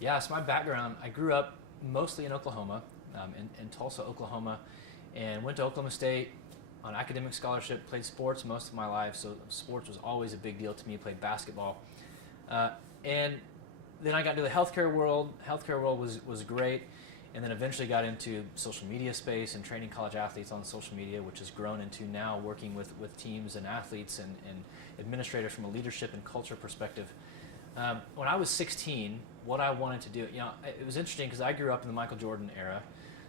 Yeah, so my background, I grew up mostly in Oklahoma, in Tulsa, Oklahoma, and went to Oklahoma State on academic scholarship, played sports most of my life, so sports was always a big deal to me, played basketball. And then I got into the healthcare world. Healthcare world was great, and then eventually got into social media space and training college athletes on social media, which has grown into now working with teams and athletes and administrators from a leadership and culture perspective. When I was 16, what I wanted to do, it was interesting because I grew up in the Michael Jordan era,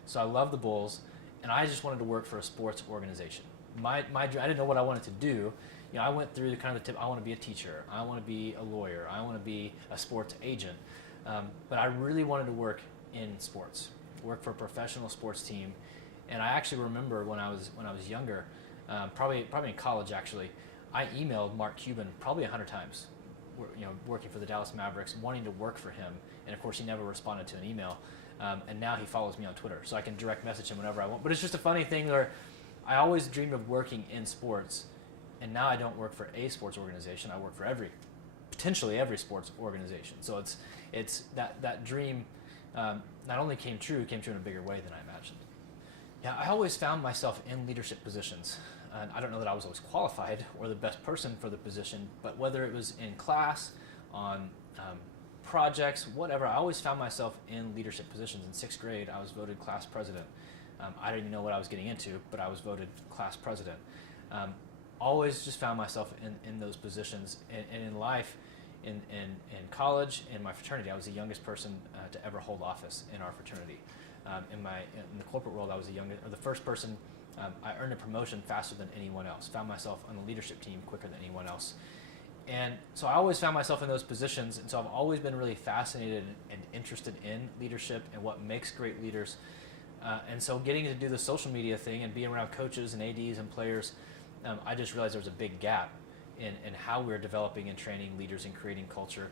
so I loved the Bulls, and I just wanted to work for a sports organization. I didn't know what I wanted to do. I went through the kind of the tip. I want to be a teacher. I want to be a lawyer. I want to be a sports agent. But I really wanted to work in sports, work for a professional sports team. And I actually remember when I was younger, probably in college actually, I emailed Mark Cuban probably 100 times, working for the Dallas Mavericks, wanting to work for him. And of course, he never responded to an email. And now he follows me on Twitter, so I can direct message him whenever I want. But it's just a funny thing where I always dreamed of working in sports, and now I don't work for a sports organization. I work for potentially every sports organization. So it's that dream not only came true in a bigger way than I imagined. Yeah, I always found myself in leadership positions. And I don't know that I was always qualified or the best person for the position, but whether it was in class, on projects, whatever, I always found myself in leadership positions. In sixth grade, I was voted class president. I didn't even know what I was getting into, but I was voted class president. Always just found myself in those positions. And in life, in college, in my fraternity, I was the youngest person to ever hold office in our fraternity. In the corporate world, I was the first person. I earned a promotion faster than anyone else. Found myself on the leadership team quicker than anyone else. And so I always found myself in those positions, and so I've always been really fascinated and interested in leadership and what makes great leaders. And so getting to do the social media thing and being around coaches and ADs and players, I just realized there was a big gap in how we're developing and training leaders and creating culture.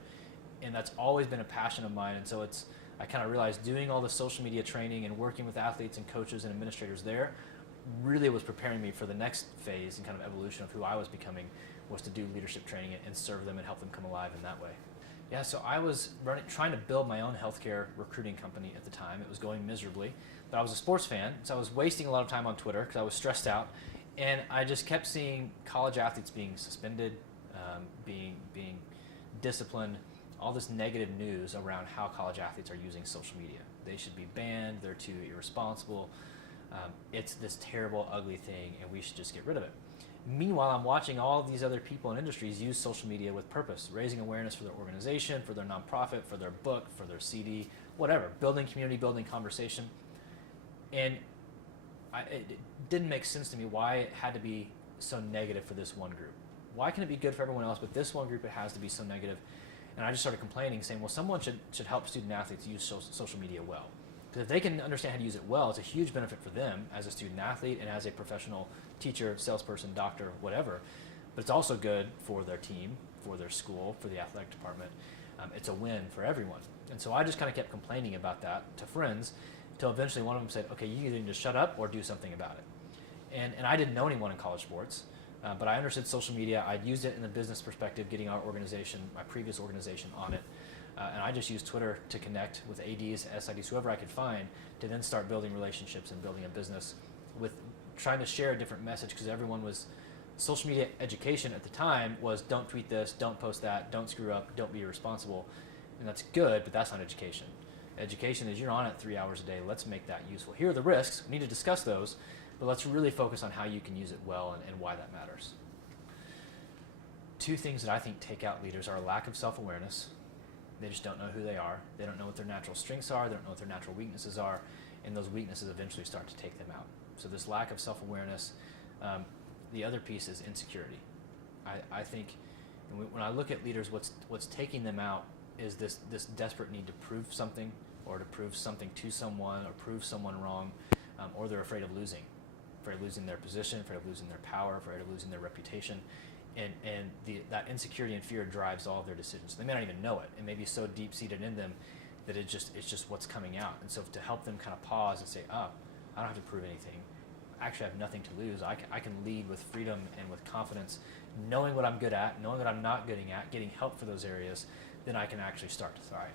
And that's always been a passion of mine. And so I kind of realized doing all the social media training and working with athletes and coaches and administrators there really was preparing me for the next phase and kind of evolution of who I was becoming, was to do leadership training and serve them and help them come alive in that way. Yeah, so I was trying to build my own healthcare recruiting company at the time. It was going miserably, but I was a sports fan, so I was wasting a lot of time on Twitter because I was stressed out, and I just kept seeing college athletes being suspended, being disciplined, all this negative news around how college athletes are using social media. They should be banned, they're too irresponsible. It's this terrible, ugly thing, and we should just get rid of it. Meanwhile, I'm watching all these other people in industries use social media with purpose, raising awareness for their organization, for their nonprofit, for their book, for their CD, whatever, building community, building conversation. And it didn't make sense to me why it had to be so negative for this one group. Why can it be good for everyone else, but this one group it has to be so negative? And I just started complaining, saying, well, someone should help student athletes use social media well. Because if they can understand how to use it well, it's a huge benefit for them as a student athlete and as a professional teacher, salesperson, doctor, whatever. But it's also good for their team, for their school, for the athletic department. It's a win for everyone. And so I just kind of kept complaining about that to friends until eventually one of them said, okay, you either need to shut up or do something about it. And I didn't know anyone in college sports, but I understood social media. I'd used it in the business perspective, getting our organization, my previous organization, on it. And I just used Twitter to connect with ADs, SIDs, whoever I could find, to then start building relationships and building a business with trying to share a different message, because everyone was, social media education at the time was don't tweet this, don't post that, don't screw up, don't be irresponsible. And that's good, but that's not education. Education is you're on it 3 hours a day, let's make that useful. Here are the risks, we need to discuss those, but let's really focus on how you can use it well and why that matters. Two things that I think take out leaders are a lack of self-awareness. They just don't know who they are. They don't know what their natural strengths are. They don't know what their natural weaknesses are. And those weaknesses eventually start to take them out. So this lack of self-awareness. The other piece is insecurity. I think when I look at leaders, what's taking them out is this desperate need to prove something, or to prove something to someone, or prove someone wrong, or they're afraid of losing their position, afraid of losing their power, afraid of losing their reputation. And that insecurity and fear drives all of their decisions. They may not even know it. It may be so deep-seated in them that it's just what's coming out. And so to help them kind of pause and say, I don't have to prove anything. I actually have nothing to lose. I can lead with freedom and with confidence, knowing what I'm good at, knowing what I'm not good at, getting help for those areas, then I can actually start to thrive.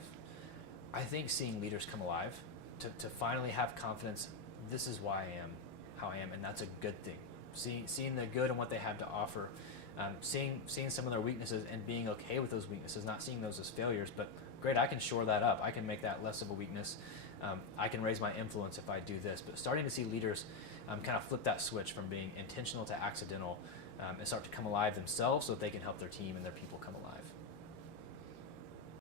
I think seeing leaders come alive, to finally have confidence, this is why I am how I am, and that's a good thing. Seeing the good and what they have to offer, seeing some of their weaknesses and being okay with those weaknesses, not seeing those as failures, but great, I can shore that up. I can make that less of a weakness. I can raise my influence if I do this. But starting to see leaders kind of flip that switch from being intentional to accidental, and start to come alive themselves so that they can help their team and their people come alive.